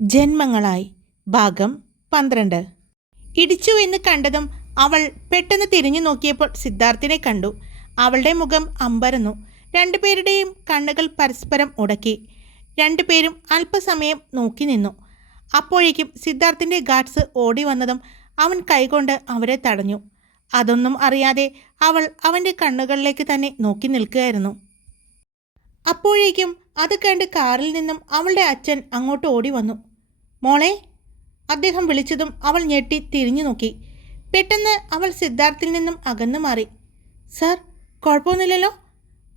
ജന്മങ്ങളായി. ഭാഗം പന്ത്രണ്ട്. ഇടിച്ചു എന്ന് കണ്ടതും അവൾ പെട്ടെന്ന് തിരിഞ്ഞു നോക്കിയപ്പോൾ സിദ്ധാർത്ഥിനെ കണ്ടു. അവളുടെ മുഖം അമ്പരന്നു. രണ്ടുപേരുടെയും കണ്ണുകൾ പരസ്പരം ഉടക്കി. രണ്ടുപേരും അല്പസമയം നോക്കി നിന്നു. അപ്പോഴേക്കും സിദ്ധാർത്ഥിന്റെ ഗാർഡ്സ് ഓടി വന്നതും അവൻ കൈകൊണ്ട് അവരെ തടഞ്ഞു. അതൊന്നും അറിയാതെ അവൾ അവന്റെ കണ്ണുകളിലേക്ക് തന്നെ നോക്കി നിൽക്കുകയായിരുന്നു. അപ്പോഴേക്കും അത് കണ്ട് കാറിൽ നിന്നും അവളുടെ അച്ഛൻ അങ്ങോട്ട് ഓടി വന്നു. മോളെ അദ്ദേഹം വിളിച്ചതും അവൾ ഞെട്ടി തിരിഞ്ഞു നോക്കി. പെട്ടെന്ന് അവൾ സിദ്ധാർത്ഥിൽ നിന്നും അകന്നു മാറി. സർ കുഴപ്പമൊന്നുമില്ലല്ലോ?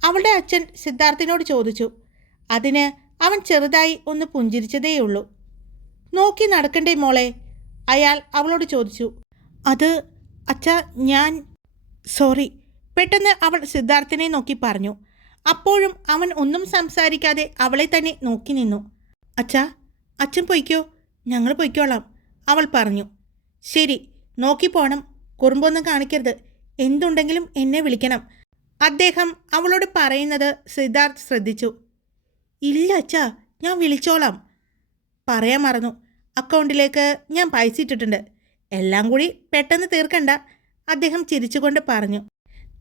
അവളുടെ അച്ഛൻ സിദ്ധാർത്ഥിനോട് ചോദിച്ചു. അതിന് അവൻ ചെറുതായി ഒന്ന് പുഞ്ചിരിച്ചതേയുള്ളൂ. നോക്കി നടക്കണ്ടേ മോളെ? അയാൾ അവളോട് ചോദിച്ചു. അത് അച്ഛ ഞാൻ സോറി പെട്ടെന്ന് അവൾ സിദ്ധാർത്ഥിനെ നോക്കി പറഞ്ഞു. അപ്പോഴും അവൻ ഒന്നും സംസാരിക്കാതെ അവളെ തന്നെ നോക്കി നിന്നു. അച്ഛാ അച്ഛൻ പൊയ്ക്കോ? ഞങ്ങൾ പൊയ്ക്കോളാം. അവൾ പറഞ്ഞു. ശരി നോക്കി പോണം. കുറുമ്പൊന്നും കാണിക്കരുത്. എന്തുണ്ടെങ്കിലും എന്നെ വിളിക്കണം. അദ്ദേഹം അവളോട് പറയുന്നത് സിദ്ധാർത്ഥ് ശ്രദ്ധിച്ചു. ഇല്ല അച്ഛാ ഞാൻ വിളിച്ചോളാം. പറയാൻ മറന്നു. അക്കൗണ്ടിലേക്ക് ഞാൻ പൈസ ഇട്ടിട്ടുണ്ട്. എല്ലാം കൂടി പെട്ടെന്ന് തീർക്കണ്ട. അദ്ദേഹം ചിരിച്ചുകൊണ്ട് പറഞ്ഞു.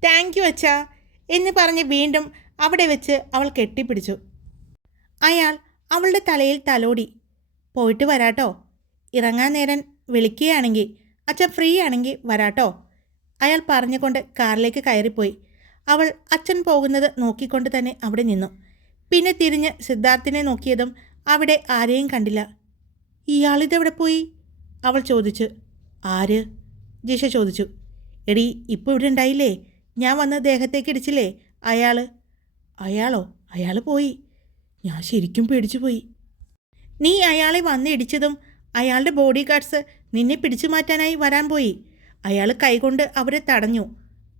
താങ്ക് യു അച്ഛാ എന്ന് പറഞ്ഞ് വീണ്ടും അവിടെ വെച്ച് അവൾ കെട്ടിപ്പിടിച്ചു. അയാൾ അവളുടെ തലയിൽ തലോടി. പോയിട്ട് വരാട്ടോ. ഇറങ്ങാൻ നേരം വിളിക്കുകയാണെങ്കിൽ അച്ഛൻ ഫ്രീ ആണെങ്കിൽ വരാട്ടോ. അയാൾ പറഞ്ഞുകൊണ്ട് കാറിലേക്ക് കയറിപ്പോയി. അവൾ അച്ഛൻ പോകുന്നത് നോക്കിക്കൊണ്ട് തന്നെ അവിടെ നിന്നു. പിന്നെ തിരിഞ്ഞ് സിദ്ധാർത്ഥിനെ നോക്കിയതും അവിടെ ആരെയും കണ്ടില്ല. ഇയാളിതെവിടെ പോയി? അവൾ ചോദിച്ചു. ആര്? ജിഷ ചോദിച്ചു. എടി ഇപ്പോൾ ഇവിടെ ഉണ്ടായില്ലേ? ഞാൻ വന്ന് ദേഹത്തേക്ക് ഇടിച്ചില്ലേ? അയാൾ അയാളോ? അയാൾ പോയി. ഞാൻ ശരിക്കും പേടിച്ചു പോയി നീ അയാളെ വന്നിടിച്ചതും അയാളുടെ ബോഡി ഗാർഡ്സ് നിന്നെ പിടിച്ചു മാറ്റാനായി വരാൻ പോയി. അയാൾ കൈകൊണ്ട് അവരെ തടഞ്ഞു.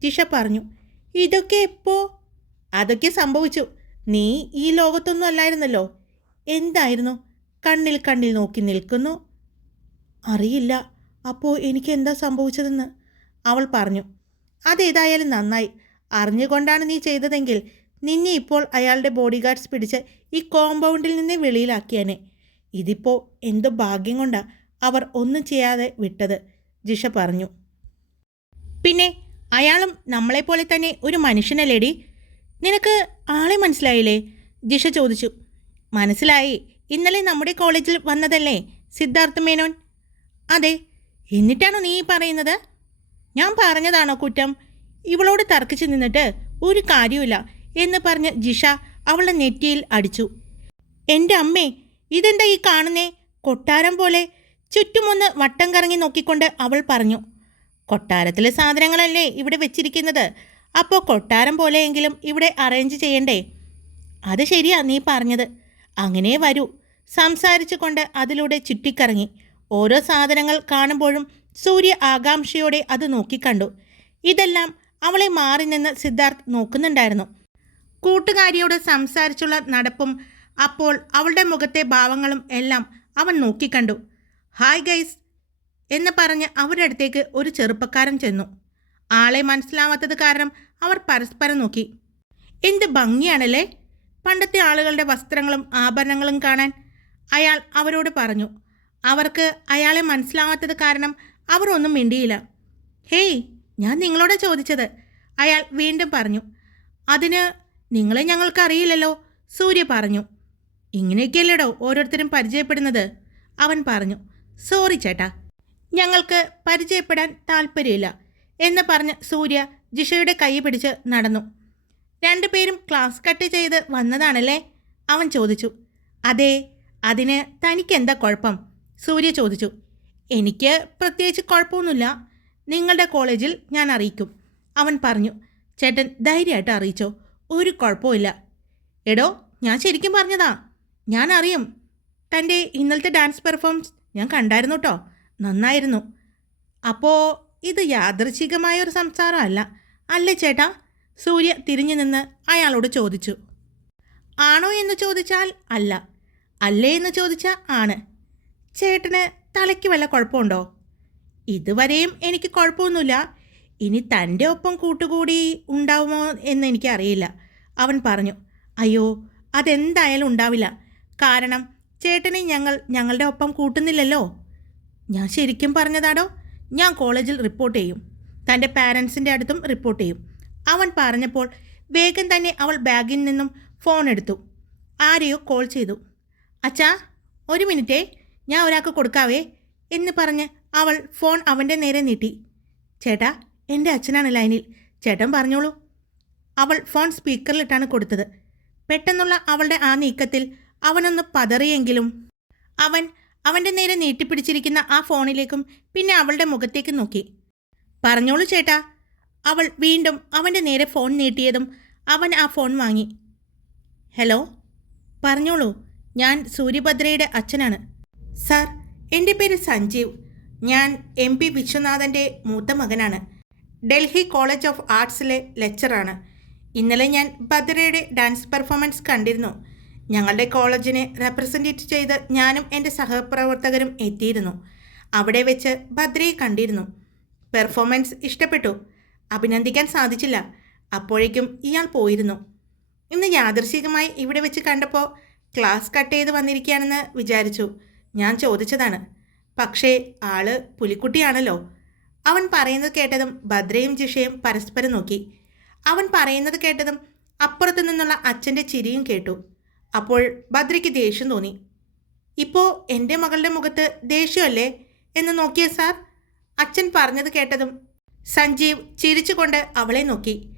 ജിഷ പറഞ്ഞു ഇതൊക്കെ എപ്പോ? അതൊക്കെ സംഭവിച്ചു. നീ ഈ ലോകത്തൊന്നും അല്ലായിരുന്നല്ലോ. എന്തായിരുന്നു? കണ്ണിൽ കണ്ണിൽ നോക്കി നിൽക്കുന്നു. അറിയില്ല. അപ്പോൾ എനിക്ക് എന്താ സംഭവിച്ചതെന്ന്? അവൾ പറഞ്ഞു അതേതായാലും നന്നായി. അറിഞ്ഞുകൊണ്ടാണ് നീ ചെയ്തതെങ്കിൽ നിന്നെ ഇപ്പോൾ അയാളുടെ ബോഡി ഗാർഡ്സ് പിടിച്ച് ഈ കോമ്പൗണ്ടിൽ നിന്ന് വെളിയിലാക്കിയാനെ. ഇതിപ്പോൾ എന്തോ ഭാഗ്യം കൊണ്ടാ അവർ ഒന്നും ചെയ്യാതെ വിട്ടത് ജിഷ പറഞ്ഞു. പിന്നെ അയാളും നമ്മളെപ്പോലെ തന്നെ ഒരു മനുഷ്യനല്ലേടി? നിനക്ക് ആളെ മനസ്സിലായില്ലേ? ജിഷ ചോദിച്ചു. മനസ്സിലായി. ഇന്നലെ നമ്മുടെ കോളേജിൽ വന്നതല്ലേ സിദ്ധാർത്ഥ മേനോൻ? അതെ. എന്നിട്ടാണോ നീ പറയുന്നത്? ഞാൻ പറഞ്ഞതാണോ കുറ്റം? ഇവളോട് തർക്കിച്ചു നിന്നിട്ട് ഒരു കാര്യമില്ല എന്ന് പറഞ്ഞ് ജിഷ അവളുടെ നെറ്റിയിൽ അടിച്ചു. എന്റെ അമ്മേ ഇതെന്താ ഈ കാണുന്നേ? കൊട്ടാരം പോലെ. ചുറ്റുമൊന്ന് വട്ടം കറങ്ങി നോക്കിക്കൊണ്ട് അവൾ പറഞ്ഞു കൊട്ടാരത്തിലെ സാധനങ്ങളല്ലേ ഇവിടെ വെച്ചിരിക്കുന്നത്? അപ്പോൾ കൊട്ടാരം പോലെയെങ്കിലും ഇവിടെ അറേഞ്ച് ചെയ്യണ്ടേ? അത് ശരിയാ നീ പറഞ്ഞത്. അങ്ങനെ വരൂ. സംസാരിച്ചു കൊണ്ട് അതിലൂടെ ചുറ്റിക്കറങ്ങി. ഓരോ സാധനങ്ങൾ കാണുമ്പോഴും സൂര്യ ആകാംക്ഷയോടെ അത് നോക്കിക്കണ്ടു. ഇതെല്ലാം അവളെ മാറി നിന്ന് സിദ്ധാർത്ഥ് നോക്കുന്നുണ്ടായിരുന്നു. കൂട്ടുകാരിയോട് സംസാരിച്ചുള്ള നടപ്പും അപ്പോൾ അവളുടെ മുഖത്തെ ഭാവങ്ങളും എല്ലാം അവൻ നോക്കിക്കണ്ടു. ഹായ് ഗൈസ് എന്ന് പറഞ്ഞ് അവരുടെ അടുത്തേക്ക് ഒരു ചെറുപ്പക്കാരൻ ചെന്നു. ആളെ മനസ്സിലാവാത്തത് കാരണം അവർ പരസ്പരം നോക്കി. എന്ത് ഭംഗിയാണല്ലേ? പണ്ടത്തെ ആളുകളുടെ വസ്ത്രങ്ങളും ആഭരണങ്ങളും കാണാൻ അയാൾ അവരോട് പറഞ്ഞു. അവർക്ക് അയാളെ മനസ്സിലാവാത്തത് കാരണം അവർ ഒന്നും മിണ്ടിയില്ല. ഹേയ് ഞാൻ നിങ്ങളോട് ചോദിച്ചത് അയാൾ വീണ്ടും പറഞ്ഞു. അതിന് നിങ്ങളെ ഞങ്ങൾക്കറിയില്ലല്ലോ സൂര്യ പറഞ്ഞു. ഇങ്ങനെയൊക്കെയല്ലേടോ ഓരോരുത്തരും പരിചയപ്പെടുന്നത്? അവൻ പറഞ്ഞു സോറി ചേട്ടാ ഞങ്ങൾക്ക് പരിചയപ്പെടാൻ താല്പര്യമില്ല എന്ന് പറഞ്ഞ് സൂര്യ ജിഷയുടെ കൈ പിടിച്ച് നടന്നു. രണ്ടുപേരും ക്ലാസ് കട്ട് ചെയ്ത് വന്നതാണല്ലേ? അവൻ ചോദിച്ചു. അതെ അതിന് തനിക്കെന്താ കുഴപ്പം? സൂര്യ ചോദിച്ചു. എനിക്ക് പ്രത്യേകിച്ച് കുഴപ്പമൊന്നുമില്ല നിങ്ങളുടെ കോളേജിൽ ഞാൻ അറിയിക്കും അവൻ പറഞ്ഞു. ചേട്ടൻ ധൈര്യമായിട്ട് അറിയിച്ചോ ഒരു കുഴപ്പമില്ല എടോ ഞാൻ ശരിക്കും പറഞ്ഞതാ ഞാൻ അറിയും തന്റെ ഇന്നലത്തെ ഡാൻസ് പെർഫോമൻസ് ഞാൻ കണ്ടായിരുന്നു കേട്ടോ നന്നായിരുന്നു. അപ്പോൾ ഇത് യാദൃച്ഛികമായ ഒരു സംസാരമല്ല. അല്ലേ ചേട്ടാ? സൂര്യ തിരിഞ്ഞു നിന്ന് അയാളോട് ചോദിച്ചു. ആണോ എന്ന് ചോദിച്ചാൽ അല്ല. അല്ലേ എന്ന് ചോദിച്ചാൽ ആണ്. ചേട്ടന് തലയ്ക്ക് വല്ല കുഴപ്പമുണ്ടോ? ഇതുവരെയും എനിക്ക് കുഴപ്പമൊന്നുമില്ല. ഇനി തന്റെ ഒപ്പം കൂട്ടുകൂടി ഉണ്ടാവുമോ എന്ന് എനിക്കറിയില്ല. അവൻ പറഞ്ഞു അയ്യോ അതെന്തായാലും ഉണ്ടാവില്ല. കാരണം ചേട്ടനെ ഞങ്ങൾ ഞങ്ങളുടെ ഒപ്പം കൂട്ടുന്നില്ലല്ലോ. ഞാൻ ശരിക്കും പറഞ്ഞതാടോ? ഞാൻ കോളേജിൽ റിപ്പോർട്ട് ചെയ്യും. തന്റെ പാരൻസിന്റെ അടുത്തും റിപ്പോർട്ട് ചെയ്യും. അവൻ പറഞ്ഞപ്പോൾ വേഗം തന്നെ അവൾ ബാഗിൽ നിന്നും ഫോൺ എടുത്തു. ആരെയോ കോൾ ചെയ്തു. അച്ഛാ ഒരു മിനിറ്റേ ഞാൻ ഒരാൾക്ക് കൊടുക്കാവേ? എന്ന് പറഞ്ഞ് അവൾ ഫോൺ അവന്റെ നേരെ നീട്ടി. ചേട്ടാ എന്റെ അച്ഛനാണ് ലൈനിൽ. ചേട്ടൻ പറഞ്ഞോളൂ. അവൾ ഫോൺ സ്പീക്കറിലിട്ടാണ് കൊടുത്തത്. പെട്ടെന്നുള്ള അവളുടെ ആ നീക്കത്തിൽ അവനൊന്ന് പതറിയെങ്കിലും അവൻ അവന്റെ നേരെ നീട്ടിപ്പിടിച്ചിരിക്കുന്ന ആ ഫോണിലേക്കും പിന്നെ അവളുടെ മുഖത്തേക്ക് നോക്കി. പറഞ്ഞോളൂ ചേട്ടാ. അവൾ വീണ്ടും അവന്റെ നേരെ ഫോൺ നീട്ടിയതും അവൻ ആ ഫോൺ വാങ്ങി. ഹലോ? പറഞ്ഞോളൂ. ഞാൻ സൂര്യഭദ്രയുടെ അച്ഛനാണ്. സാർ എന്റെ പേര് സഞ്ജീവ്. ഞാൻ എം പി വിശ്വനാഥന്റെ മൂത്ത മകനാണ്. ഡൽഹി കോളേജ് ഓഫ് ആർട്സിലെ ലെക്ചറാണ്. ഇന്നലെ ഞാൻ ഭദ്രയുടെ ഡാൻസ് പെർഫോമൻസ് കണ്ടിരുന്നു. ഞങ്ങളുടെ കോളേജിനെ റെപ്രസെന്റേറ്റ് ചെയ്ത് ഞാനും എന്റെ സഹപ്രവർത്തകരും എത്തിയിരുന്നു. അവിടെ വെച്ച് ഭദ്രയെ കണ്ടിരുന്നു. പെർഫോമൻസ് ഇഷ്ടപ്പെട്ടു. അഭിനന്ദിക്കാൻ സാധിച്ചില്ല. അപ്പോഴേക്കും ഇയാൾ പോയിരുന്നു. ഇന്ന് യാദൃശികമായി ഇവിടെ വെച്ച് കണ്ടപ്പോൾ ക്ലാസ് കട്ട് ചെയ്ത് വന്നിരിക്കുകയാണെന്ന് വിചാരിച്ചു. ഞാൻ ചോദിച്ചതാണ്. പക്ഷേ ആൾ പുലിക്കുട്ടിയാണല്ലോ. അവൻ പറയുന്നത് കേട്ടതും ഭദ്രയും ജിഷയും പരസ്പരം നോക്കി. അവൻ പറയുന്നത് കേട്ടതും അപ്പുറത്തു നിന്നുള്ള അച്ഛന്റെ ചിരിയും കേട്ടു. അപ്പോൾ ഭദ്രയ്ക്ക് ദേഷ്യം തോന്നി. ഇപ്പോൾ എന്റെ മകളുടെ മുഖത്ത് ദേഷ്യമല്ലേ? എന്ന് നോക്കിയ സാർ അച്ഛൻ പറഞ്ഞത് കേട്ടതും സഞ്ജീവ് ചിരിച്ചുകൊണ്ട് അവളെ നോക്കി.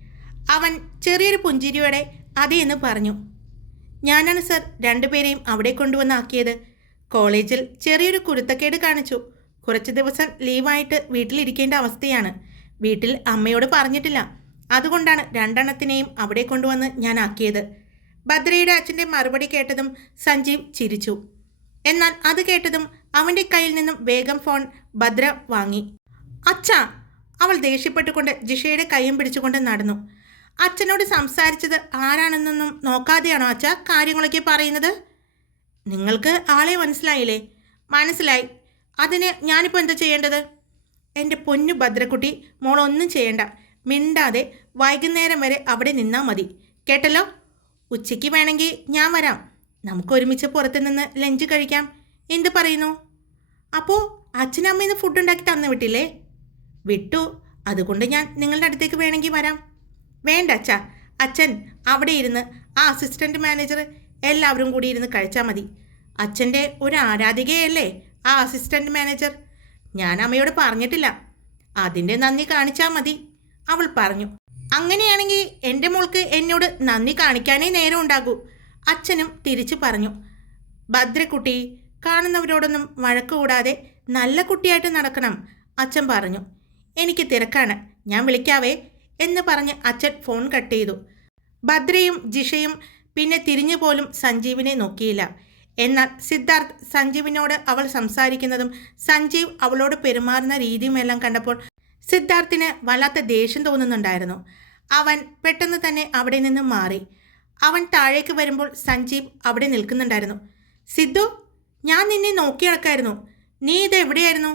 അവൻ ചെറിയൊരു പുഞ്ചിരിയോടെ അതെ എന്ന് പറഞ്ഞു. ഞാനാണ് സർ രണ്ടുപേരെയും അവിടെ കൊണ്ടുവന്നാക്കിയത്. കോളേജിൽ ചെറിയൊരു കുരുത്തക്കേട് കാണിച്ചു. കുറച്ച് ദിവസം ലീവായിട്ട് വീട്ടിലിരിക്കേണ്ട അവസ്ഥയാണ്. വീട്ടിൽ അമ്മയോട് പറഞ്ഞിട്ടില്ല. അതുകൊണ്ടാണ് രണ്ടെണ്ണത്തിനെയും അവിടെ കൊണ്ടുവന്ന് ഞാൻ ആക്കിയത് ഭദ്രയുടെ അച്ഛന്റെ മറുപടി കേട്ടതും സഞ്ജീവ് ചിരിച്ചു. എന്നാൽ അത് കേട്ടതും അവന്റെ കയ്യിൽ നിന്നും വേഗം ഫോൺ ഭദ്ര വാങ്ങി. അച്ഛാ അവൾ ദേഷ്യപ്പെട്ടുകൊണ്ട് ജിഷയുടെ കൈയും പിടിച്ചുകൊണ്ട് നടന്നു. അച്ഛനോട് സംസാരിച്ചത് ആരാണെന്നൊന്നും നോക്കാതെയാണോ അച്ഛ കാര്യങ്ങളൊക്കെ പറയുന്നത്? നിങ്ങൾക്ക് ആളെ മനസ്സിലായില്ലേ? മനസ്സിലായി. അതിന് ഞാനിപ്പോൾ എന്താ ചെയ്യേണ്ടത്? എന്റെ പൊന്നു ഭദ്രക്കുട്ടി മോളൊന്നും ചെയ്യേണ്ട. മിണ്ടാതെ വൈകുന്നേരം വരെ അവിടെ നിന്നാൽ മതി. കേട്ടല്ലോ? ഉച്ചയ്ക്ക് വേണമെങ്കിൽ ഞാൻ വരാം. നമുക്ക് ഒരുമിച്ച് പുറത്ത് നിന്ന് ലഞ്ച് കഴിക്കാം. എന്ത് പറയുന്നു? അപ്പോൾ അച്ഛനമ്മയിന്ന് ഫുഡ് ഉണ്ടാക്കി തന്നു വിട്ടില്ലേ? വിട്ടു. അതുകൊണ്ട് ഞാൻ നിങ്ങളുടെ അടുത്തേക്ക് വേണമെങ്കിൽ വരാം. വേണ്ട അച്ഛ. അച്ഛൻ അവിടെ ഇരുന്ന് ആ അസിസ്റ്റന്റ് മാനേജർ എല്ലാവരും കൂടി ഇരുന്ന് കഴിച്ചാൽ മതി. അച്ഛന്റെ ഒരു ആരാധികയല്ലേ ആ അസിസ്റ്റന്റ് മാനേജർ ഞാൻ അമ്മയോട് പറഞ്ഞിട്ടില്ല. അതിന്റെ നന്ദി കാണിച്ചാൽ മതി. അവൾ പറഞ്ഞു. അങ്ങനെയാണെങ്കിൽ എന്റെ മോൾക്ക് എന്നോട് നന്ദി കാണിക്കാനേ നേരം ഉണ്ടാകൂ. അച്ഛനും തിരിച്ചു പറഞ്ഞു. ഭദ്രക്കുട്ടി കാണുന്നവരോടൊന്നും വഴക്ക് കൂടാതെ നല്ല കുട്ടിയായിട്ട് നടക്കണം അച്ഛൻ പറഞ്ഞു. എനിക്ക് തിരക്കാണ് ഞാൻ വിളിക്കാവേ എന്ന് പറഞ്ഞ് അച്ഛൻ ഫോൺ കട്ട് ചെയ്തു. ഭദ്രയും ജിഷയും പിന്നെ തിരിഞ്ഞു പോലും സഞ്ജീവിനെ നോക്കിയില്ല. എന്നാൽ സിദ്ധാർത്ഥ് സഞ്ജീവിനോട് അവൾ സംസാരിക്കുന്നതും സഞ്ജീവ് അവളോട് പെരുമാറുന്ന രീതിയുമെല്ലാം കണ്ടപ്പോൾ സിദ്ധാർത്ഥിന് വല്ലാത്ത ദേഷ്യം തോന്നുന്നുണ്ടായിരുന്നു. അവൻ പെട്ടെന്ന് തന്നെ അവിടെ നിന്ന് മാറി. അവൻ താഴേക്ക് വരുമ്പോൾ സഞ്ജീവ് അവിടെ നിൽക്കുന്നുണ്ടായിരുന്നു. സിദ്ധു ഞാൻ നിന്നെ നോക്കി നടക്കായിരുന്നു. നീ ഇത് എവിടെയായിരുന്നു?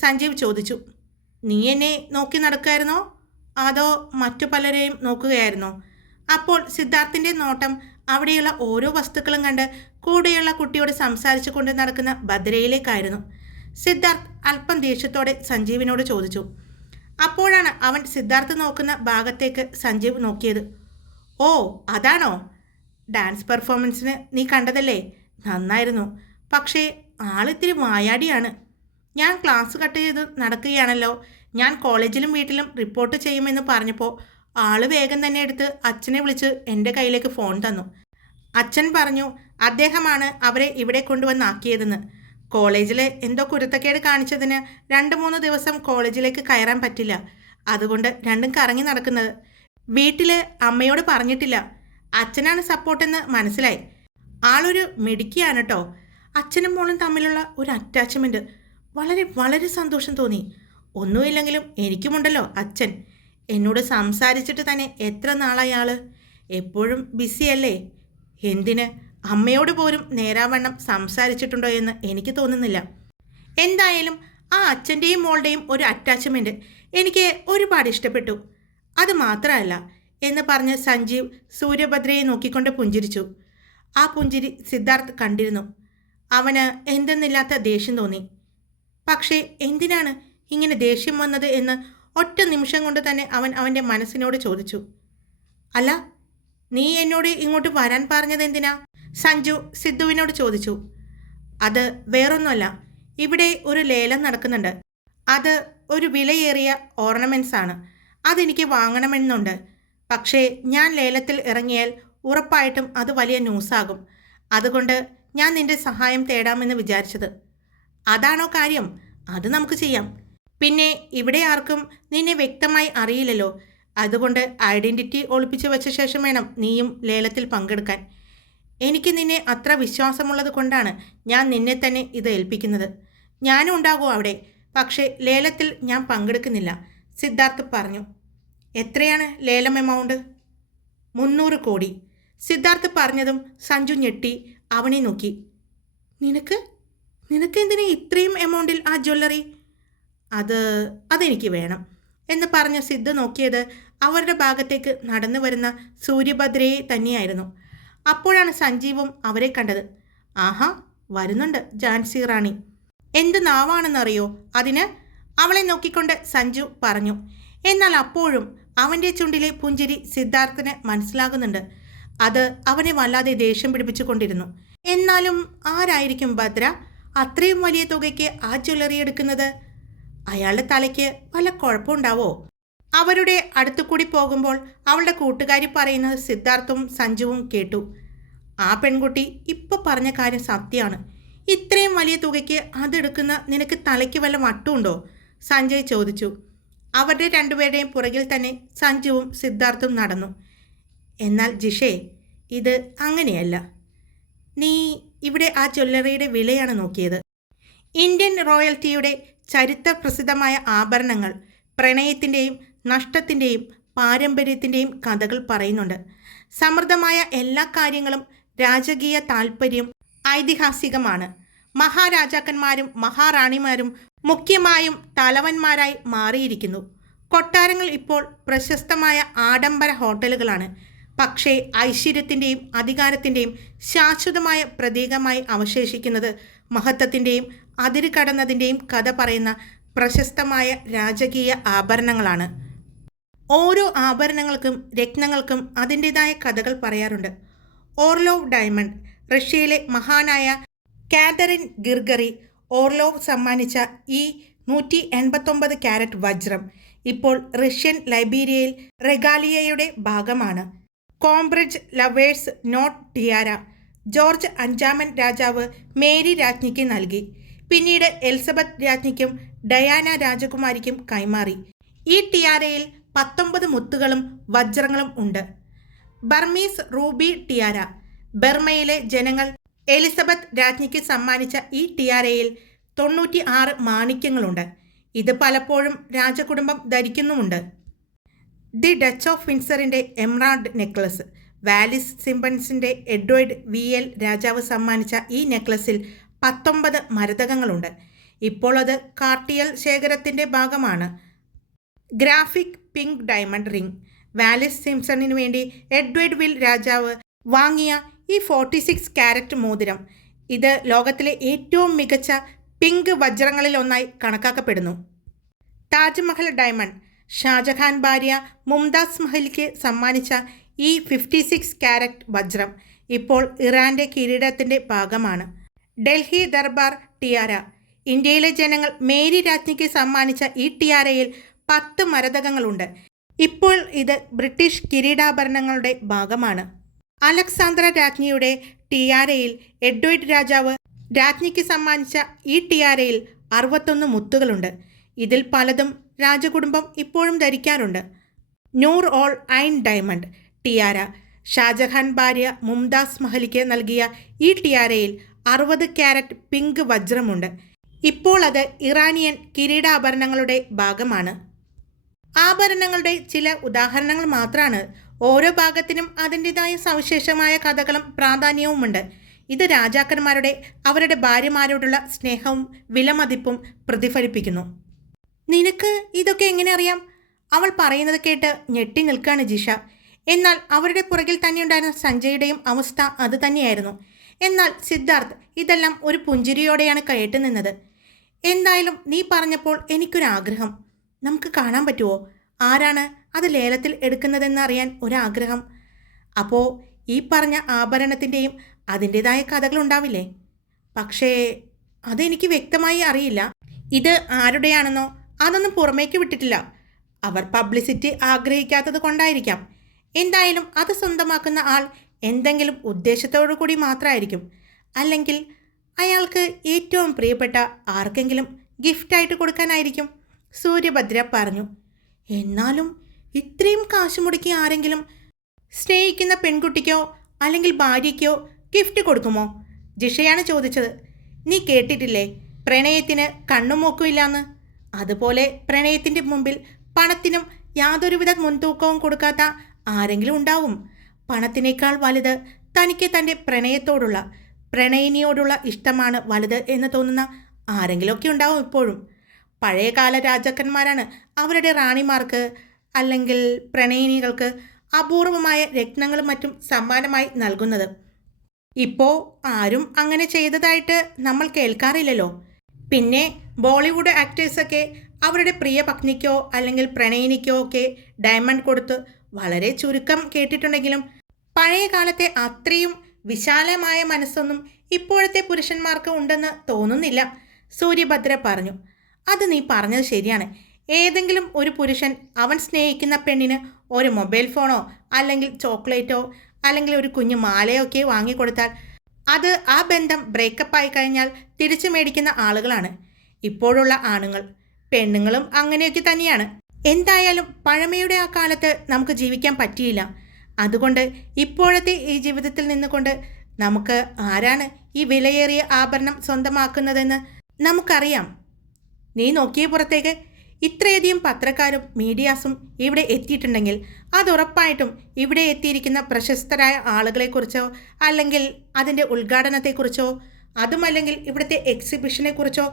സഞ്ജീവ് ചോദിച്ചു. നീ എന്നെ നോക്കി നടക്കായിരുന്നോ? അതോ മറ്റു പലരെയും നോക്കുകയായിരുന്നോ? അപ്പോൾ സിദ്ധാർത്ഥിന്റെ നോട്ടം അവിടെയുള്ള ഓരോ വസ്തുക്കളും കണ്ട് കൂടെയുള്ള കുട്ടിയോട് സംസാരിച്ചു കൊണ്ട് നടക്കുന്ന ഭദ്രയിലേക്കായിരുന്നു. സിദ്ധാർത്ഥ് അല്പം ദേഷ്യത്തോടെ സഞ്ജീവിനോട് ചോദിച്ചു. അപ്പോഴാണ് അവൻ സിദ്ധാർത്ഥ് നോക്കുന്ന ഭാഗത്തേക്ക് സഞ്ജീവ് നോക്കിയത്. ഓ അതാണോ? ഡാൻസ് പെർഫോമൻസിന് നീ കണ്ടതല്ലേ? നന്നായിരുന്നു. പക്ഷേ ആളിത്തിരി വായാടിയാണ്. ഞാൻ ക്ലാസ് കട്ട് ചെയ്ത് നടക്കുകയാണല്ലോ. ഞാൻ കോളേജിലും വീട്ടിലും റിപ്പോർട്ട് ചെയ്യുമെന്ന് പറഞ്ഞപ്പോൾ ആൾ വേഗം തന്നെ എടുത്ത് അച്ഛനെ വിളിച്ച് എന്റെ കയ്യിലേക്ക് ഫോൺ തന്നു. അച്ഛൻ പറഞ്ഞു അദ്ദേഹമാണ് അവരെ ഇവിടെ കൊണ്ടുവന്നാക്കിയതെന്ന്. കോളേജിൽ എന്തോ കുരുത്തക്കേട് കാണിച്ചതിന് രണ്ട് മൂന്ന് ദിവസം കോളേജിലേക്ക് കയറാൻ പറ്റില്ല. അതുകൊണ്ട് രണ്ടും കറങ്ങി നടക്കുന്നത്. വീട്ടിൽ അമ്മയോട് പറഞ്ഞിട്ടില്ല. അച്ഛനാണ് സപ്പോർട്ടെന്ന് മനസ്സിലായി. ആളൊരു മിടുക്കിയാണ് കേട്ടോ അച്ഛനും മോളും തമ്മിലുള്ള ഒരു അറ്റാച്ച്മെന്റ് വളരെ വളരെ സന്തോഷം തോന്നി. ഒന്നുമില്ലെങ്കിലും എനിക്കുമുണ്ടല്ലോ അച്ഛൻ. എന്നോട് സംസാരിച്ചിട്ട് തന്നെ എത്ര നാളായി ആൾ എപ്പോഴും ബിസിയല്ലേ എന്തിന്? അമ്മയോട് പോലും നേരാവണ്ണം സംസാരിച്ചിട്ടുണ്ടോ എന്ന് എനിക്ക് തോന്നുന്നില്ല. എന്തായാലും ആ അച്ഛന്റെയും മോളുടെയും ഒരു അറ്റാച്ച്മെന്റ് എനിക്ക് ഒരുപാട് ഇഷ്ടപ്പെട്ടു. അത് മാത്രമല്ല എന്ന് പറഞ്ഞ് സഞ്ജീവ് സൂര്യഭദ്രയെ നോക്കിക്കൊണ്ട് പുഞ്ചിരിച്ചു. ആ പുഞ്ചിരി സിദ്ധാർത്ഥ് കണ്ടിരുന്നു. അവന് എന്തെന്നില്ലാത്ത ദേഷ്യം തോന്നി. പക്ഷേ എന്തിനാണ് ഇങ്ങനെ ദേഷ്യം വന്നത് എന്ന് ഒറ്റ നിമിഷം കൊണ്ട് തന്നെ അവൻ അവന്റെ മനസ്സിനോട് ചോദിച്ചു. അല്ല നീ എന്നോട് ഇങ്ങോട്ട് വരാൻ പറഞ്ഞത് എന്തിനാ സഞ്ജു സിദ്ധുവിനോട് ചോദിച്ചു. അത് വേറൊന്നുമല്ല. ഇവിടെ ഒരു ലേലം നടക്കുന്നുണ്ട്. അത് ഒരു വിലയേറിയ ഓർണമെന്റ്സ് ആണ് അതെനിക്ക് വാങ്ങണമെന്നുണ്ട്. പക്ഷേ ഞാൻ ലേലത്തിൽ ഇറങ്ങിയാൽ ഉറപ്പായിട്ടും അത് വലിയ ന്യൂസാകും. അതുകൊണ്ട് ഞാൻ നിന്റെ സഹായം തേടാമെന്ന് വിചാരിച്ചത്. അതാണോ കാര്യം? അത് നമുക്ക് ചെയ്യാം. പിന്നെ ഇവിടെ ആർക്കും നിന്നെ വ്യക്തമായി അറിയില്ലല്ലോ. അതുകൊണ്ട് ഐഡന്റിറ്റി ഒളിപ്പിച്ചു വെച്ച ശേഷം വേണം നീയും ലേലത്തിൽ പങ്കെടുക്കാൻ. എനിക്ക് നിന്നെ അത്ര വിശ്വാസമുള്ളത് കൊണ്ടാണ് ഞാൻ നിന്നെ തന്നെ ഇത് ഏൽപ്പിക്കുന്നത്. ഞാനും ഉണ്ടാകും അവിടെ. പക്ഷേ ലേലത്തിൽ ഞാൻ പങ്കെടുക്കുന്നില്ല. സിദ്ധാർത്ഥ് പറഞ്ഞു. എത്രയാണ് ലേലം എമൗണ്ട് മുന്നൂറ് കോടി. സിദ്ധാർത്ഥ് പറഞ്ഞതും സഞ്ജു ഞെട്ടി അവനെ നോക്കി. നിനക്ക്? നിനക്ക് എന്തിനാ ഇത്രയും എമൗണ്ടിൽ ആ ജ്വല്ലറി അത് അതെനിക്ക് വേണം എന്ന് പറഞ്ഞ സിദ്ധു നോക്കിയത് അവരുടെ ഭാഗത്തേക്ക് നടന്നു വരുന്ന സൂര്യഭദ്രയെ തന്നെയായിരുന്നു. അപ്പോഴാണ് സഞ്ജീവും അവരെ കണ്ടത്. ആഹാ വരുന്നുണ്ട് ജാൻസി റാണി. എന്ത് നാവാണെന്നറിയോ? അതിന് അവളെ നോക്കിക്കൊണ്ട് സഞ്ജു പറഞ്ഞു. എന്നാൽ അപ്പോഴും അവന്റെ ചുണ്ടിലെ പുഞ്ചിരി സിദ്ധാർത്ഥന് മനസ്സിലാകുന്നുണ്ട്. അത് അവനെ വല്ലാതെ ദേഷ്യം പിടിപ്പിച്ചുകൊണ്ടിരുന്നു. എന്നാലും ആരായിരിക്കും ഭദ്ര? അത്രയും വലിയ തുകയ്ക്ക് ആ ജ്വല്ലറി എടുക്കുന്നത്? അയാളുടെ തലയ്ക്ക് വല്ല കുഴപ്പമുണ്ടാവോ? അവരുടെ അടുത്തു കൂടി പോകുമ്പോൾ അവളുടെ കൂട്ടുകാരി പറയുന്നത് സിദ്ധാർത്ഥവും സഞ്ജുവും കേട്ടു. ആ പെൺകുട്ടി ഇപ്പോൾ പറഞ്ഞ കാര്യം സത്യമാണ്. ഇത്രയും വലിയ തുകയ്ക്ക് അതെടുക്കുന്ന നിനക്ക് തലയ്ക്ക് വല്ല വട്ടുണ്ടോ? സഞ്ജയ് ചോദിച്ചു. അവരുടെ രണ്ടുപേരുടെയും പുറകിൽ തന്നെ സഞ്ജുവും സിദ്ധാർത്ഥും നടന്നു. എന്നാൽ ജിഷേ ഇത് അങ്ങനെയല്ല. നീ ഇവിടെ ആ ജ്വല്ലറിയുടെ വിലയാണ് നോക്കിയത്. ഇന്ത്യൻ റോയൽറ്റിയുടെ ചരിത്ര പ്രസിദ്ധമായ ആഭരണങ്ങൾ പ്രണയത്തിന്റെയും നഷ്ടത്തിന്റെയും പാരമ്പര്യത്തിന്റെയും കഥകൾ പറയുന്നുണ്ട്. സമൃദ്ധമായ എല്ലാ കാര്യങ്ങളും രാജകീയ താൽപ്പര്യം ഐതിഹാസികമാണ്. മഹാരാജാക്കന്മാരും മഹാറാണിമാരും മുഖ്യമായും തലവന്മാരായി മാറിയിരിക്കുന്നു. കൊട്ടാരങ്ങൾ ഇപ്പോൾ പ്രശസ്തമായ ആഡംബര ഹോട്ടലുകളാണ്. പക്ഷേ ഐശ്വര്യത്തിന്റെയും അധികാരത്തിന്റെയും ശാശ്വതമായ പ്രതീകമായി അവശേഷിക്കുന്നത് മഹത്വത്തിന്റെയും അതിര് കടന്നതിന്റെയും കഥ പറയുന്ന പ്രശസ്തമായ രാജകീയ ആഭരണങ്ങളാണ്. ഓരോ ആഭരണങ്ങൾക്കും രത്നങ്ങൾക്കും അതിന്റെതായ കഥകൾ പറയാറുണ്ട്. ഓർലോവ് ഡയമണ്ട് റഷ്യയിലെ മഹാനായ കാതറിൻ ഗിർഗറി ഓർലോവ് സമ്മാനിച്ച ഈ നൂറ്റി എൺപത്തൊമ്പത് ക്യാരറ്റ് വജ്രം ഇപ്പോൾ റഷ്യൻ ലൈബീരിയയിൽ റെഗാലിയയുടെ ഭാഗമാണ്. Cambridge lovers knot tiara George അഞ്ചാമൻ രാജാവ് മേരി രാജ്ഞിക്ക് നൽകി. പിന്നീട് എലിസബത്ത് രാജ്ഞിക്കും ഡയാന രാജകുമാരിക്കും കൈമാറി. ഈ ടിയാരയിൽ പത്തൊമ്പത് മുത്തുകളും വജ്രങ്ങളും ഉണ്ട്. Burmese Ruby tiara. ബർമയിലെ ജനങ്ങൾ എലിസബത്ത് രാജ്ഞിക്ക് സമ്മാനിച്ച ഈ ടിയാരയിൽ തൊണ്ണൂറ്റി ആറ് മാണിക്യങ്ങളുണ്ട്. ഇത് പലപ്പോഴും രാജകുടുംബം ധരിക്കുന്നുമുണ്ട്. ദി ഡച്ച് ഓഫ് വിൻസറിന്റെ എംറാൾഡ് നെക്ലസ് വാലിസ് സിംബൻസിന്റെ എഡ്വേർഡ് വി എൽ രാജാവ് സമ്മാനിച്ച ഈ നെക്ലസിൽ പത്തൊമ്പത് മരതകങ്ങളുണ്ട്. ഇപ്പോൾ അത് കാർട്ടിയൽ ശേഖരത്തിന്റെ ഭാഗമാണ്. Graphic pink diamond ring. Wallis സിംസണിന് വേണ്ടി എഡ്വേർഡ് വിൽ രാജാവ് വാങ്ങിയ ഈ ഫോർട്ടി സിക്സ് ക്യാരറ്റ് മോതിരം. ഇത് ലോകത്തിലെ ഏറ്റവും മികച്ച പിങ്ക് വജ്രങ്ങളിൽ ഒന്നായി കണക്കാക്കപ്പെടുന്നു. താജ്മഹൽ ഡയമണ്ട്. ഷാജഹാൻ ഭാര്യ മുംതാസ് മഹലിക്ക് സമ്മാനിച്ച ഈ ഫിഫ്റ്റി സിക്സ് ക്യാരറ്റ് വജ്രം ഇപ്പോൾ ഇറാന്റെ കിരീടത്തിന്റെ ഭാഗമാണ്. ഡൽഹി ദർബാർ ടിയാര. ഇന്ത്യയിലെ ജനങ്ങൾ മേരി രാജ്ഞിക്ക് സമ്മാനിച്ച ഈ ടിയാരയിൽ പത്ത് മരതകങ്ങളുണ്ട്. ഇപ്പോൾ ഇത് ബ്രിട്ടീഷ് കിരീടാഭരണങ്ങളുടെ ഭാഗമാണ്. അലക്സാന്ദ്ര രാജ്ഞിയുടെ ടിയാരയിൽ എഡ്വേർഡ് രാജാവ് രാജ്ഞിക്ക് സമ്മാനിച്ച ഈ ടിയാരയിൽ അറുപത്തൊന്ന് മുത്തുകളുണ്ട്. ഇതിൽ പലതും രാജകുടുംബം ഇപ്പോഴും ധരിക്കാറുണ്ട്. Noor ol Ain diamond tiara. Shahjahan ഭാര്യ മുംതാസ് മഹലിക്ക് നൽകിയ ഈ ടിയാരയിൽ അറുപത് ക്യാരറ്റ് പിങ്ക് വജ്രമുണ്ട്. ഇപ്പോൾ അത് ഇറാനിയൻ കിരീടാഭരണങ്ങളുടെ ഭാഗമാണ്. ആഭരണങ്ങളുടെ ചില ഉദാഹരണങ്ങൾ മാത്രമാണ് ഓരോ ഭാഗത്തിനും അതിന്റെതായ സവിശേഷമായ കഥകളും പ്രാധാന്യവുമുണ്ട്. ഇത് രാജാക്കന്മാരുടെ അവരുടെ ഭാര്യമാരോടുള്ള സ്നേഹവും വിലമതിപ്പും പ്രതിഫലിപ്പിക്കുന്നു. നിനക്ക് ഇതൊക്കെ എങ്ങനെ അറിയാം? അവൾ പറയുന്നത് കേട്ട് ഞെട്ടി നിൽക്കുകയാണ് ജിഷ. എന്നാൽ അവരുടെ പുറകിൽ തന്നെയുണ്ടായിരുന്ന സഞ്ജയുടെയും അവസ്ഥ അത് തന്നെയായിരുന്നു. എന്നാൽ സിദ്ധാർത്ഥ് ഇതെല്ലാം ഒരു പുഞ്ചിരിയോടെയാണ് കയറ്റുനിന്നത് നിന്നത്. എന്തായാലും നീ പറഞ്ഞപ്പോൾ എനിക്കൊരാഗ്രഹം. നമുക്ക് കാണാൻ പറ്റുമോ ആരാണ് അത് ലേലത്തിൽ എടുക്കുന്നതെന്ന് അറിയാൻ ഒരാഗ്രഹം. അപ്പോൾ ഈ പറഞ്ഞ ആഭരണത്തിന്റെയും അതിന്റെതായ കഥകളുണ്ടാവില്ലേ പക്ഷേ അതെനിക്ക് വ്യക്തമായി അറിയില്ല. ഇത് ആരുടെയാണെന്നോ അതൊന്നും പുറമേക്ക് വിട്ടിട്ടില്ല. അവർ പബ്ലിസിറ്റി ആഗ്രഹിക്കാത്തത് കൊണ്ടായിരിക്കാം. എന്തായാലും അത് സ്വന്തമാക്കുന്ന ആൾ എന്തെങ്കിലും ഉദ്ദേശത്തോടു കൂടി മാത്രമായിരിക്കും അല്ലെങ്കിൽ അയാൾക്ക് ഏറ്റവും പ്രിയപ്പെട്ട ആർക്കെങ്കിലും ഗിഫ്റ്റായിട്ട് കൊടുക്കാനായിരിക്കും. സൂര്യഭദ്ര പറഞ്ഞു എന്നാലും ഇത്രയും കാശ് മുടക്കി ആരെങ്കിലും സ്നേഹിക്കുന്ന പെൺകുട്ടിക്കോ അല്ലെങ്കിൽ ഭാര്യയ്ക്കോ ഗിഫ്റ്റ് കൊടുക്കുമോ? ജിഷയാണ് ചോദിച്ചത്. നീ കേട്ടിട്ടില്ലേ? പ്രണയത്തിന് കണ്ണും മൂക്കുമില്ലാന്ന് അതുപോലെ പ്രണയത്തിന്റെ മുമ്പിൽ പണത്തിനും യാതൊരുവിധ മുൻതൂക്കവും കൊടുക്കാത്ത ആരെങ്കിലും ഉണ്ടാവും. പണത്തിനേക്കാൾ വലുത് തനിക്ക് തന്റെ പ്രണയത്തോടുള്ള പ്രണയിനിയോടുള്ള ഇഷ്ടമാണ് വലുത് എന്ന് തോന്നുന്ന ആരെങ്കിലുമൊക്കെ ഉണ്ടാവും ഇപ്പോഴും. പഴയകാല രാജാക്കന്മാരാണ് അവരുടെ റാണിമാർക്ക് അല്ലെങ്കിൽ പ്രണയിനികൾക്ക് അപൂർവമായ രത്നങ്ങളും മറ്റും സമ്മാനമായി നൽകുന്നത്. ഇപ്പോൾ ആരും അങ്ങനെ ചെയ്തതായിട്ട് നമ്മൾ കേൾക്കാറില്ലല്ലോ. പിന്നെ ബോളിവുഡ് ആക്ടേഴ്സൊക്കെ അവരുടെ പ്രിയ പത്നിക്കോ അല്ലെങ്കിൽ പ്രണയിനിക്കോ ഒക്കെ ഡയമണ്ട് കൊടുത്ത് വളരെ ചുരുക്കം കേട്ടിട്ടുണ്ടെങ്കിലും പഴയ കാലത്തെ അത്രയും വിശാലമായ മനസ്സൊന്നും ഇപ്പോഴത്തെ പുരുഷന്മാർക്ക് ഉണ്ടെന്ന് തോന്നുന്നില്ല സൂര്യഭദ്ര പറഞ്ഞു. അത് നീ പറഞ്ഞത് ശരിയാണ്. ഏതെങ്കിലും ഒരു പുരുഷൻ അവൻ സ്നേഹിക്കുന്ന പെണ്ണിന് ഒരു മൊബൈൽ ഫോണോ അല്ലെങ്കിൽ ചോക്ലേറ്റോ അല്ലെങ്കിൽ ഒരു കുഞ്ഞു മാലയോ ഒക്കെ വാങ്ങിക്കൊടുത്താൽ അത് ആ ബന്ധം ബ്രേക്കപ്പ് ആയി കഴിഞ്ഞാൽ തിരിച്ചു മേടിക്കുന്ന ആളുകളാണ്. ഇപ്പോഴുള്ള ആണുങ്ങൾ പെണ്ണുങ്ങളും അങ്ങനെയൊക്കെ തന്നെയാണ്. എന്തായാലും പഴമയുടെ ആ കാലത്ത് നമുക്ക് ജീവിക്കാൻ പറ്റിയില്ല. അതുകൊണ്ട് ഇപ്പോഴത്തെ ഈ ജീവിതത്തിൽ നിന്നുകൊണ്ട് നമുക്ക് ആരാണ് ഈ വിലയേറിയ ആഭരണം സ്വന്തമാക്കുന്നതെന്ന് നമുക്കറിയാം. നീ നോക്കിയ പുറത്തേക്ക്. ഇത്രയധികം പത്രക്കാരും മീഡിയാസും ഇവിടെ എത്തിയിട്ടുണ്ടെങ്കിൽ അത് ഉറപ്പായിട്ടും ഇവിടെ എത്തിയിരിക്കുന്ന പ്രശസ്തരായ ആളുകളെക്കുറിച്ചോ അല്ലെങ്കിൽ അതിന്റെ ഉദ്ഘാടനത്തെക്കുറിച്ചോ അതുമല്ലെങ്കിൽ ഇവിടുത്തെ എക്സിബിഷനെക്കുറിച്ചോ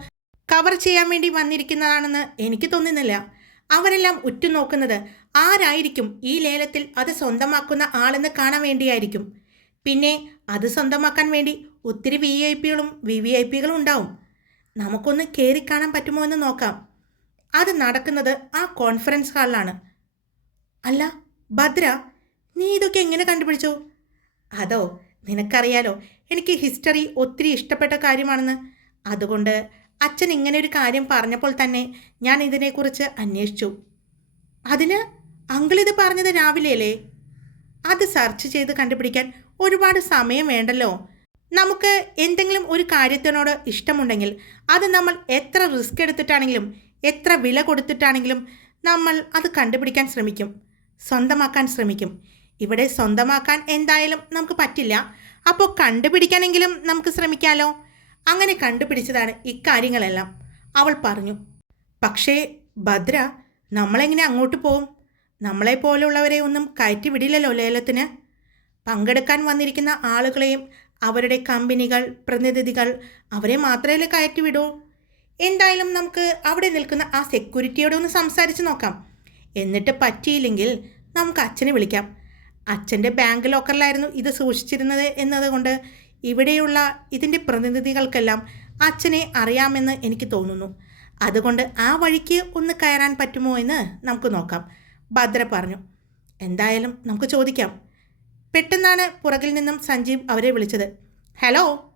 കവർ ചെയ്യാൻ വേണ്ടി വന്നിരിക്കുന്നതാണെന്ന് എനിക്ക് തോന്നുന്നില്ല. അവരെല്ലാം ഉറ്റുനോക്കുന്നത് ആരായിരിക്കും ഈ ലേലത്തിൽ അത് സ്വന്തമാക്കുന്ന ആളെന്ന് കാണാൻ വേണ്ടിയായിരിക്കും. പിന്നെ അത് സ്വന്തമാക്കാൻ വേണ്ടി ഒത്തിരി വി ഐ പികളും വി വി ഐ പികളും ഉണ്ടാവും. നമുക്കൊന്ന് കയറി കാണാൻ പറ്റുമോ എന്ന് നോക്കാം. അത് നടക്കുന്നത് ആ കോൺഫറൻസ് ഹാളിലാണ് അല്ല ഭദ്ര നീ ഇതൊക്കെ എങ്ങനെ കണ്ടുപിടിച്ചു? അതോ നിനക്കറിയാലോ എനിക്ക് ഹിസ്റ്ററി ഒത്തിരി ഇഷ്ടപ്പെട്ട കാര്യമാണെന്ന്. അതുകൊണ്ട് അച്ഛൻ ഇങ്ങനെ ഒരു കാര്യം പറഞ്ഞപ്പോൾ തന്നെ ഞാൻ ഇതിനെക്കുറിച്ച് അന്വേഷിച്ചു. അതിന് അങ്കിൾ ഇത് പറഞ്ഞത് രാവിലെയല്ലേ? അത് സെർച്ച് ചെയ്ത് കണ്ടുപിടിക്കാൻ ഒരുപാട് സമയം വേണ്ടല്ലോ. നമുക്ക് എന്തെങ്കിലും ഒരു കാര്യത്തിനോട് ഇഷ്ടമുണ്ടെങ്കിൽ അത് നമ്മൾ എത്ര റിസ്ക് എടുത്തിട്ടാണെങ്കിലും എത്ര വില കൊടുത്തിട്ടാണെങ്കിലും നമ്മൾ അത് കണ്ടുപിടിക്കാൻ ശ്രമിക്കും സ്വന്തമാക്കാൻ ശ്രമിക്കും. ഇവിടെ സ്വന്തമാക്കാൻ എന്തായാലും നമുക്ക് പറ്റില്ല. അപ്പോൾ കണ്ടുപിടിക്കാനെങ്കിലും നമുക്ക് ശ്രമിക്കാലോ? അങ്ങനെ കണ്ടുപിടിച്ചതാണ് ഇക്കാര്യങ്ങളെല്ലാം. അവൾ പറഞ്ഞു പക്ഷേ ഭദ്ര നമ്മളെങ്ങനെ അങ്ങോട്ട് പോവും? നമ്മളെപ്പോലുള്ളവരെ ഒന്നും കയറ്റി വിടില്ലല്ലോ ലേലത്തിന്. പങ്കെടുക്കാൻ വന്നിരിക്കുന്ന ആളുകളെയും അവരുടെ കമ്പനികൾ പ്രതിനിധികൾ അവരെ മാത്രമേ കയറ്റി വിടൂ എന്തായാലും നമുക്ക് അവിടെ നിൽക്കുന്ന ആ സെക്യൂരിറ്റിയോട് ഒന്ന് സംസാരിച്ച് നോക്കാം. എന്നിട്ട് പറ്റിയില്ലെങ്കിൽ നമുക്ക് അച്ഛനെ വിളിക്കാം. അച്ഛന്റെ ബാങ്ക് ലോക്കറിലായിരുന്നു ഇത് സൂക്ഷിച്ചിരുന്നത് എന്നതുകൊണ്ട് ഇവിടെയുള്ള ഇതിന്റെ പ്രതിനിധികൾക്കെല്ലാം അച്ഛനെ അറിയാമെന്ന് എനിക്ക് തോന്നുന്നു. അതുകൊണ്ട് ആ വഴിക്ക് ഒന്ന് കയറാൻ പറ്റുമോ എന്ന് നമുക്ക് നോക്കാം. ഭദ്ര പറഞ്ഞു. എന്തായാലും നമുക്ക് ചോദിക്കാം. പെട്ടെന്നാണ് പുറകിൽ നിന്നും സഞ്ജീവ് അവരെ വിളിച്ചത്. ഹലോ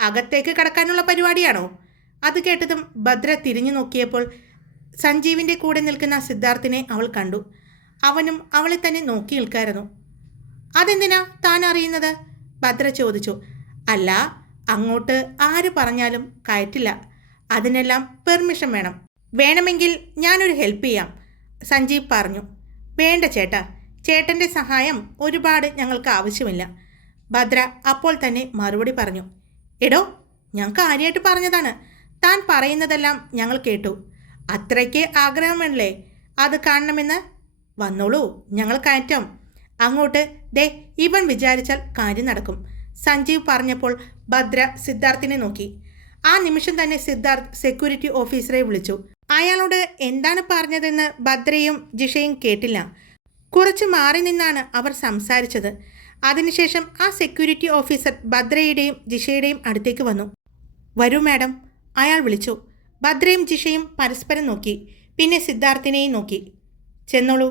അകത്തേക്ക് കടക്കാനുള്ള പരിപാടിയാണോ? അത് കേട്ടതും ഭദ്ര തിരിഞ്ഞു നോക്കിയപ്പോൾ സഞ്ജീവിന്റെ കൂടെ നിൽക്കുന്ന സിദ്ധാർത്ഥിനെ അവൾ കണ്ടു. അവനും അവളെ തന്നെ നോക്കി നിൽക്കായിരുന്നു. അതെന്തിനാ താൻ അറിയുന്നത്? ഭദ്ര ചോദിച്ചു. അല്ല അങ്ങോട്ട് ആര് പറഞ്ഞാലും കയറ്റില്ല. അതിനെല്ലാം പെർമിഷൻ വേണം. വേണമെങ്കിൽ ഞാനൊരു ഹെൽപ്പ് ചെയ്യാം സഞ്ജീവ് പറഞ്ഞു. വേണ്ട ചേട്ടാ ചേട്ടന്റെ സഹായം ഒരുപാട് ഞങ്ങൾക്ക് ആവശ്യമില്ല. ഭദ്ര അപ്പോൾ തന്നെ മറുപടി പറഞ്ഞു എടോ ഞാൻ കാര്യമായിട്ട് പറഞ്ഞതാണ്. താൻ പറയുന്നതെല്ലാം ഞങ്ങൾ കേട്ടു. അത്രയ്ക്ക് ആഗ്രഹമല്ലേ അത് കാണണമെന്ന്? വന്നോളൂ ഞങ്ങൾ കയറ്റാം. അങ്ങോട്ട് ദേ ഇവൻ വിചാരിച്ചാൽ കാര്യം നടക്കും. സഞ്ജീവ് പറഞ്ഞപ്പോൾ ഭദ്ര സിദ്ധാർത്ഥിനെ നോക്കി. ആ നിമിഷം തന്നെ സിദ്ധാർത്ഥ് സെക്യൂരിറ്റി ഓഫീസറെ വിളിച്ചു. അയാളോട് എന്താണ് പറഞ്ഞതെന്ന് ഭദ്രയും ജിഷയും കേട്ടില്ല. കുറച്ച് മാറി നിന്നാണ് അവർ സംസാരിച്ചത്. അതിനുശേഷം ആ സെക്യൂരിറ്റി ഓഫീസർ ഭദ്രയുടെയും ജിഷയുടെയും അടുത്തേക്ക് വന്നു. വരൂ മാഡം അയാൾ വിളിച്ചു. ഭദ്രയും ജിഷയും പരസ്പരം നോക്കി. പിന്നെ സിദ്ധാർത്ഥിനെയും നോക്കി. ചെന്നോളൂ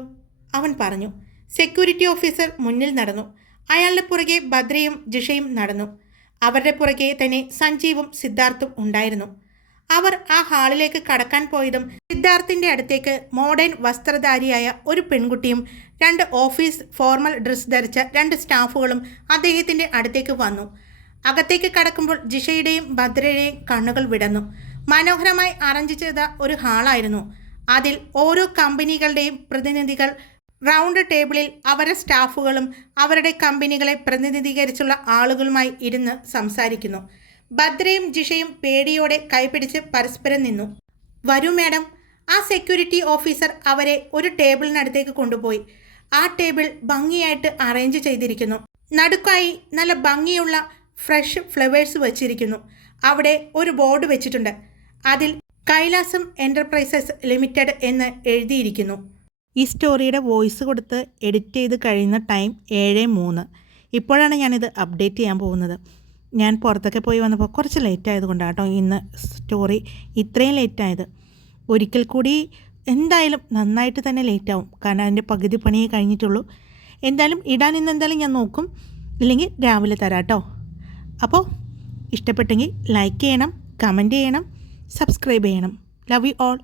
അവൻ പറഞ്ഞു. സെക്യൂരിറ്റി ഓഫീസർ മുന്നിൽ നടന്നു. അയാളുടെ പുറകെ ഭദ്രയും ജിഷയും നടന്നു. അവരുടെ പുറകെ തന്നെ സഞ്ജീവും സിദ്ധാർത്ഥും ഉണ്ടായിരുന്നു. അവർ ആ ഹാളിലേക്ക് കടക്കാൻ പോയതും സിദ്ധാർത്ഥിന്റെ അടുത്തേക്ക് മോഡേൺ വസ്ത്രധാരിയായ ഒരു പെൺകുട്ടിയും രണ്ട് ഓഫീസ് ഫോർമൽ ഡ്രസ്സ് ധരിച്ച രണ്ട് സ്റ്റാഫുകളും അദ്ദേഹത്തിന്റെ അടുത്തേക്ക് വന്നു. അകത്തേക്ക് കടക്കുമ്പോൾ ജിഷയുടെയും ഭദ്രയുടെയും കണ്ണുകൾ വിടന്നു മനോഹരമായി അറേഞ്ച് ചെയ്ത ഒരു ഹാളായിരുന്നു. അതിൽ ഓരോ കമ്പനികളുടെയും പ്രതിനിധികൾ റൗണ്ട് ടേബിളിൽ അവരുടെ സ്റ്റാഫുകളും അവരുടെ കമ്പനികളെ പ്രതിനിധീകരിച്ചുള്ള ആളുകളുമായി ഇരുന്ന് സംസാരിക്കുന്നു. ഭദ്രയും ജിഷയും പേടിയോടെ കൈപിടിച്ച് പരസ്പരം നിന്നു. വരൂ മാഡം. ആ സെക്യൂരിറ്റി ഓഫീസർ അവരെ ഒരു ടേബിളിനടുത്തേക്ക് കൊണ്ടുപോയി. ആ ടേബിൾ ഭംഗിയായിട്ട് അറേഞ്ച് ചെയ്തിരിക്കുന്നു. നടുക്കായി നല്ല ഭംഗിയുള്ള ഫ്രഷ് ഫ്ലവേഴ്സ് വെച്ചിരിക്കുന്നു. അവിടെ ഒരു ബോർഡ് വെച്ചിട്ടുണ്ട്. അതിൽ കൈലാസം എന്റർപ്രൈസസ് ലിമിറ്റഡ് എന്ന് എഴുതിയിരിക്കുന്നു. ഈ സ്റ്റോറിയുടെ വോയിസ് കൊടുത്ത് എഡിറ്റ് ചെയ്ത് കഴിയുന്ന ടൈം ഏഴ് മൂന്ന്. ഇപ്പോഴാണ് ഞാനിത് അപ്ഡേറ്റ് ചെയ്യാൻ പോകുന്നത്. ഞാൻ പുറത്തൊക്കെ പോയി വന്നപ്പോൾ കുറച്ച് ലേറ്റ് ആയതുകൊണ്ടാണ് കേട്ടോ ഇന്ന് സ്റ്റോറി ഇത്രയും ലേറ്റ് ആയത്. ഒരിക്കൽ കൂടി എന്തായാലും നന്നായിട്ട് തന്നെ ലേറ്റ് ആവും. കാരണം അതിന്റെ പകുതി പണിയേ കഴിഞ്ഞിട്ടുള്ളൂ. എന്തായാലും ഇടാൻ ഇന്ന് എന്തായാലും ഞാൻ നോക്കും. ഇല്ലെങ്കിൽ രാവിലെ തരാം കേട്ടോ അപ്പോൾ ഇഷ്ടപ്പെട്ടെങ്കിൽ ലൈക്ക് ചെയ്യണം കമന്റ് ചെയ്യണം സബ്സ്ക്രൈബ് ചെയ്യണം. Love you all